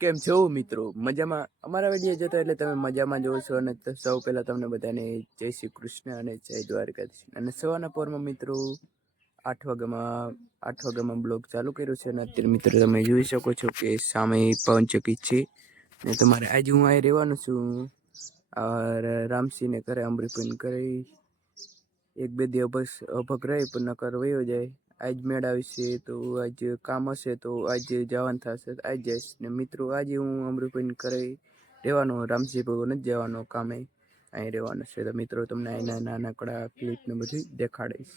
કેમ છો મિત્રો? મજામાં? અમારા વિડીયો જોતા એટલે તમે મજામાં જોવો છો. અને સૌ પહેલા તમને બધાને જય શ્રી કૃષ્ણ અને જય દ્વારકાધીશ. અને સવારના પોરમાં મિત્રો 8 વાગ્યામાં બ્લોગ ચાલુ કર્યો છે. અને અત્યારે મિત્રો તમે જોઈ શકો છો કે સામે પવનચક્કી છે. ને તમારે આજે હું અહીં રહેવાનું છું રામસિંહને ઘરે, અમરીપન કરે 1-2 દિવસ બસ અભગ રહી પણ નકર વયો જાય. આજ મેળ આવશે તો આજ કામ હશે તો આજે જવાનું થશે, આજ જઈશ. ને મિત્રો આજે હું અમરીપન કરે રહેવાનો, રામસિંહ ભગવાન જ જવાનો કામે અહીં રહેવાનું છે. તો મિત્રો તમને અહીંના નાનકડા ક્લિપ ને બધું દેખાડીશ.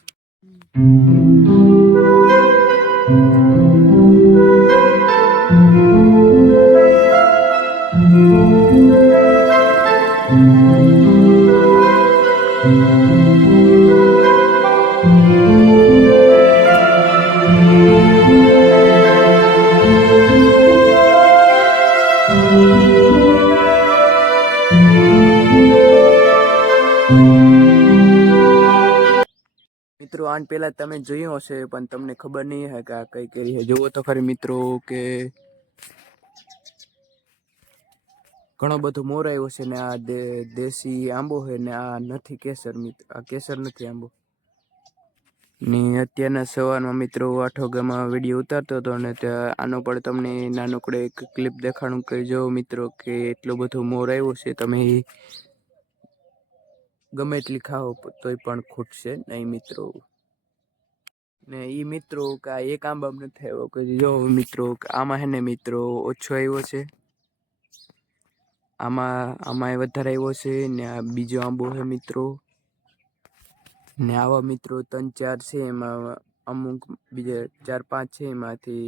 મિત્રો આન પહેલા તમે જોયું હશે પણ તમને ખબર નહીં હે કે આ કઈ કેરી છે. જુઓ તો ખરી મિત્રો કે ઘણો બધો મોર આવ્યો છે. ને આ દેશી આંબો છે ને આ નથી કેસર. મિત્રો આ કેસર નથી આંબો. ને અત્યારના સવારમાં મિત્રો 8 વાગ્યામાં વિડીયો ઉતારતો હતો અને આનો પણ તમને નાનકડો એક ક્લિપ દેખાડું કે જો મિત્રો કે એટલો બધો મોર આવ્યો છે. તમે ગમે એટલી ખાઓ તોય પણ ખૂટશે નહીં મિત્રો. ને ઈ મિત્રો કે આ એક આંબામાં નથી આવ્યો કે જો મિત્રો આમાં હે ને મિત્રો ઓછો આવ્યો છે, આમાં વધારે આવ્યો છે. ને આ બીજો આંબો છે મિત્રો. ને આવા મિત્રો 3-4 છે, એમાં અમુક બીજા 4-5 છે, એમાંથી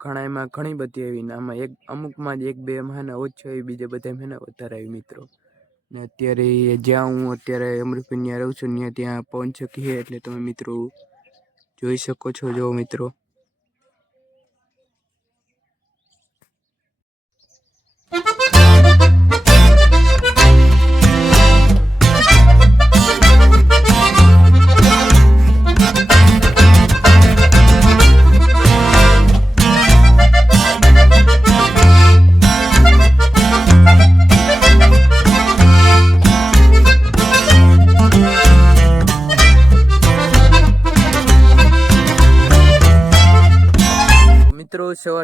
ઘણામાં ઘણી બધી આવી. ને આમાં અમુકમાં જ 1-2 એમાં ને ઓછો આવી, બીજા બધા એમાં વધારે આવી મિત્રો. ને અત્યારે જ્યાં હું અત્યારે અમરીપન રહું છું ત્યાં પવનચક્કી છે એટલે તમે મિત્રો જોઈ શકો છો. જો મિત્રો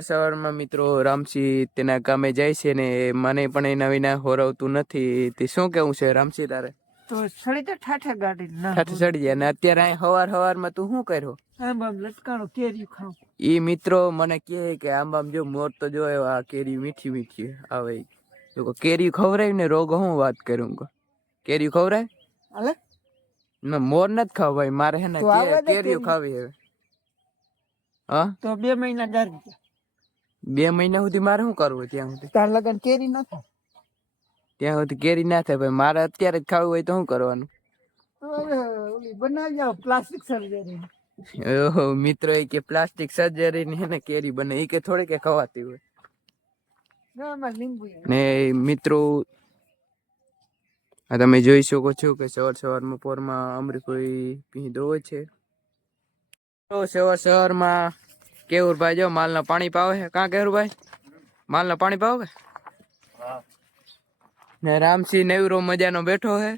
સવારમાં મિત્રો રામસિંહ તેના ગામે જાય છે ને મને પણ એના વિના હોરવતું નથી. તે શું કેવું છે રામસિંહ તારે? તો સડી તો ઠાઠા ગાડી ના ઠાઠ સડી જાય. ને અત્યારે અહીં હવારમાં તું શું કર્યો? આંબામ લટકાણો કેરી ખાવ. ઈ મિત્રો મને કહે કે આંબામ જો મોર તો જો આ કેરી મીઠી મીઠી આવે. જો કેરી ખવરાય ને રોગ હું વાત કરું કેરી ખવરાય હાલે ના મોર નથી ખાવ ભાઈ મારે હે ને કેરીઓ ખાવી હવે. હા તો 2 મહિના જારી 2 મહિના સુધી મારે શું કરવું? ત્યાં સુધી તાર લગન કેરી ન થાય, ત્યાં સુધી કેરી ના થાય ભાઈ. મારે અત્યારે જ ખાવું હોય તો શું કરવાનું? ઓલી બનાવી આવ પ્લાસ્ટિક સર્જરી. ઓહો મિત્રો એ કે પ્લાસ્ટિક સર્જરી ની હે ને કેરી બને એ કે થોડી કે ખવાતી હોય. ને મિત્રો આ તમે જોઈ શકો છો કે સવારમાં પોરમાં અમરીપુરી પીધો હોય છે. તો સવારમાં કેવુરભાઈ જો માલના પાણી પાવે છે. કાં કેવુરભાઈ માલના પાણી પાવે? ને રામસિંહ નેવરો મજાનો બેઠો છે.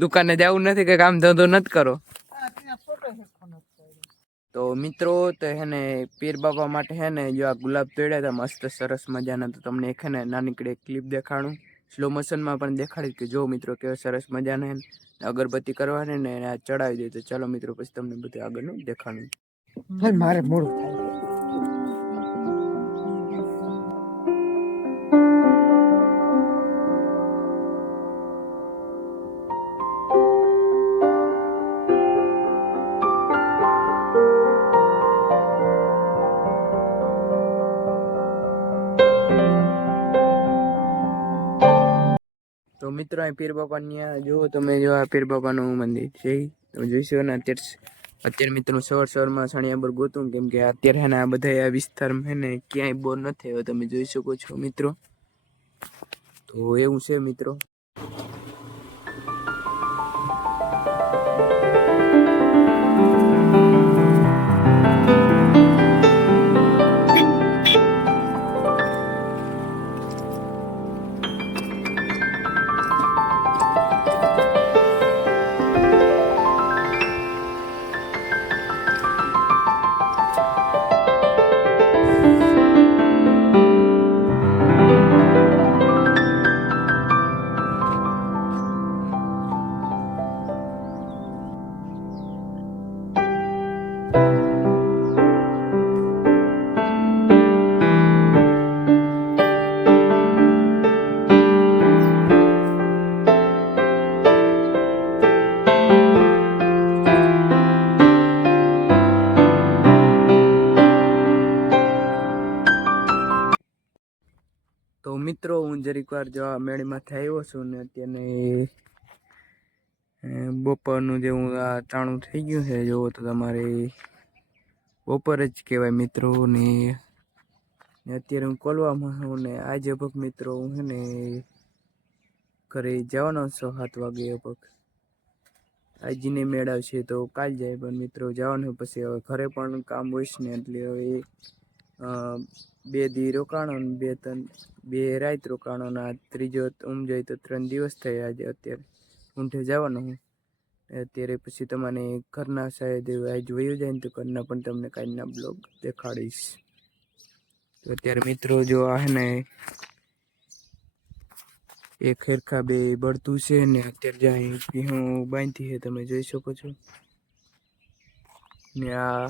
દુકાને જવું નથી કે કામ ધંધો નથી કરો. તો મિત્રો તો હેને પીર બાબા માટે હે ને જો આ ગુલાબ તોડ્યા હતા મસ્ત સરસ મજાના. તો તમને એક હે ને નાનકડી ક્લિપ દેખાડું, સ્લો મોશનમાં પણ દેખાડી કે જો મિત્રો કેવા સરસ મજાના હે. અગરબત્તી કરવાની ને એને ચડાવી દે. તો ચાલો મિત્રો પછી તમને બધું આગળનું દેખાડું. મારે મોડું થાય. તો મિત્રો અહીં પીર બાપાની જુઓ તમે, જો આ પીર બાપાનું મંદિર છે તમે જોઈશો ને. અત્યારે મિત્રો સવારમાં સાણિયા પર ગોતું કેમ કે અત્યારે હે ને આ બધા આ વિસ્તારમાં હે ને ક્યાંય બોર નથી આવ્યો. તમે જોઈ શકો છો મિત્રો. તો એવું છે મિત્રો. મિત્રો હું જરીક વાર જો આ મેળીમાંથી આવ્યો છું ને અત્યારે બપોરનું જે હું આ ટાણું થઈ ગયું છે જોવો તો તમારે બપોર જ કહેવાય મિત્રો ને અત્યારે હું કોલવામાં છું ને આજે ભગ મિત્રો હું છે ને ઘરે જવાનો છું 7 વાગે ભગ આજને મેળ આવશે તો કાલ જાય પણ મિત્રો જવાનું પછી હવે ઘરે પણ કામ હોય ને એટલે હવે 2 દી રોકાણો ને 2 રાત રોકાણો ને ત્રીજો જાય તો 3 દિવસ થયા આજે અત્યારે ઊંઠે જવાનું હું અત્યારે પછી તમને ઘરના શાયદ આજ વયું જાય ને તો ઘરના પણ તમને કાલના બ્લોગ દેખાડીશ તો અત્યારે મિત્રો જો આ હે ને એક ખેરખા બે બળતું છે ને અત્યારે જાય ભીહું બાંધી છે તમે જોઈ શકો છો ને આ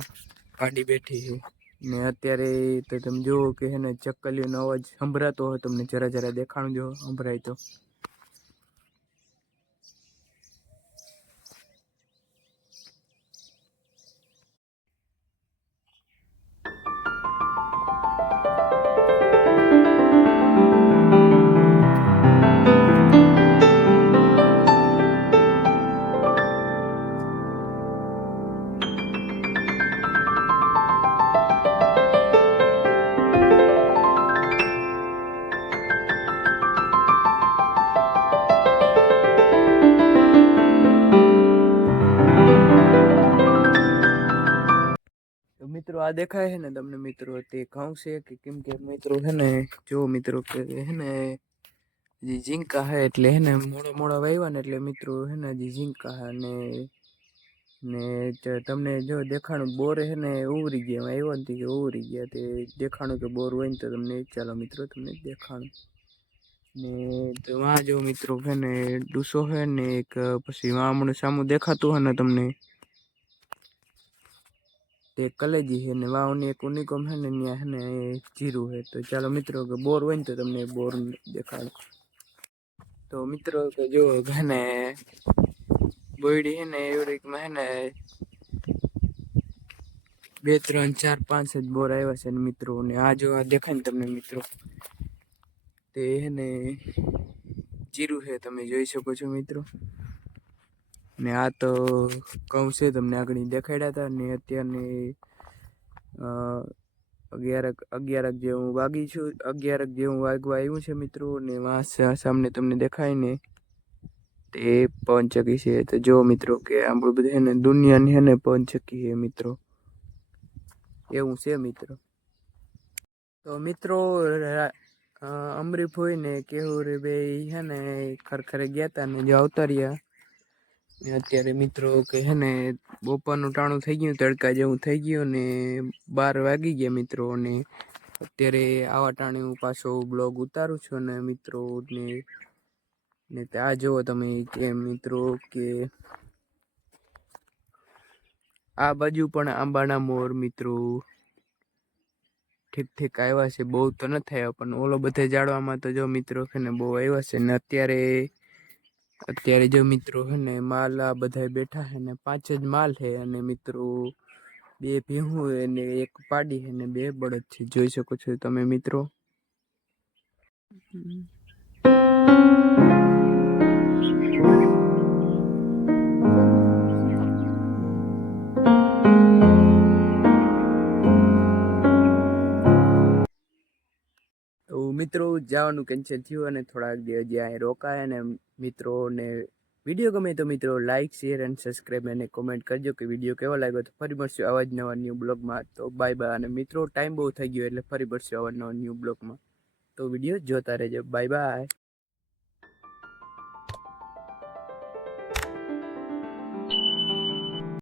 પાડી બેઠી છે ને અત્યારે તો તમે જુઓ કે હે ને ચક્કલીઓનો અવાજ સંભળાતો હોય તમને જરા દેખાણ જો સંભળાય તો મિત્રો આ દેખાય છે ને તમને મિત્રો તે ઘઉં છે કે કેમ કે મિત્રો છે ને જો મિત્રો કે હે ને જે ઝીંકા હે એટલે હે ને મોડા વાવ્યા ને એટલે મિત્રો હે ને જે ઝીંકા હે ને તમને જો દેખાણું બોર હે ને ઉવરી ગયા આવ્યો ને કે ઉવરી ગયા તે દેખાણું કે બોર હોય ને તો તમને ચાલો મિત્રો તમને દેખાણું ને તો વાં જો મિત્રો હે ને ડૂસો હે ને એક પછી વાં હમણાં સામું દેખાતું હે ને તમને તે કલેજી છે ને વાવની એક ઉનિકોમ છે ને ત્યાં છે ને જીરું છે તો ચાલો મિત્રો કે બોર હોય ને તો તમને બોર દેખાડો તો મિત્રો કે જો છે ને બોયડી છે ને એવડીકમાં છે ને 2 3 4 5 જ બોર આવ્યા છે ને મિત્રો ને આ જો આ દેખાય ને તમને મિત્રો તે છે ને જીરું છે તમે જોઈ શકો છો મિત્રો ને આ તો ઘઉં છે તમને આગળ દેખાડ્યા હતા ને અત્યારને 11 જેવું વાગી છું 11 જેવું વાગવા આવ્યું છે મિત્રો ને વાં સામને તમને દેખાય ને તે પવનચક્કી છે તો જો મિત્રો કે આપણું બધું છે ને દુનિયાની છે ને પવનચક્કી છે મિત્રો એવું છે મિત્રો તો મિત્રો અમરીફોઈ ને કેવું રે બે છે ને ખરખરે ગયા હતા ને જો આવતા રહ્યા અત્યારે મિત્રો કે હે ને બપોરનું ટાણું થઈ ગયું તડકા જેવું થઈ ગયું ને 12 વાગી ગયા મિત્રો ને અત્યારે આવા ટાણે હું પાછો બ્લોગ ઉતારું છું ને મિત્રો ને આ જુઓ તમે કે મિત્રો કે આ બાજુ પણ આંબાના મોર મિત્રો ઠીક આવ્યા છે બહુ તો ન થયા પણ ઓલો બધે જાળવામાં તો જો મિત્રો છે ને બહુ આવ્યા છે ને અત્યારે જો મિત્રો છે ને માલ આ બધા બેઠા છે ને 5 જ માલ છે અને મિત્રો 2 ભેહું અને 1 પાડી છે ને 2 બળદ છે જોઈ શકો છો તમે મિત્રો તો મિત્રો જવાનું કેન્સલ થયું અને થોડાક દિવસ જ્યાં રોકાયા ને મિત્રો ને વિડીયો ગમે તો મિત્રો લાઇક શેર અને સબસ્ક્રાઈબ અને કોમેન્ટ કરજો કે વિડીયો કેવો લાગ્યો તો ફરી મળશું આવા જ નવા ન્યૂ બ્લોગમાં તો બાય બાય અને મિત્રો ટાઈમ બહુ થઈ ગયો એટલે ફરી મળશું આવા નવા ન્યૂ બ્લોગમાં તો વિડીયો જોતા રહેજો બાય બાય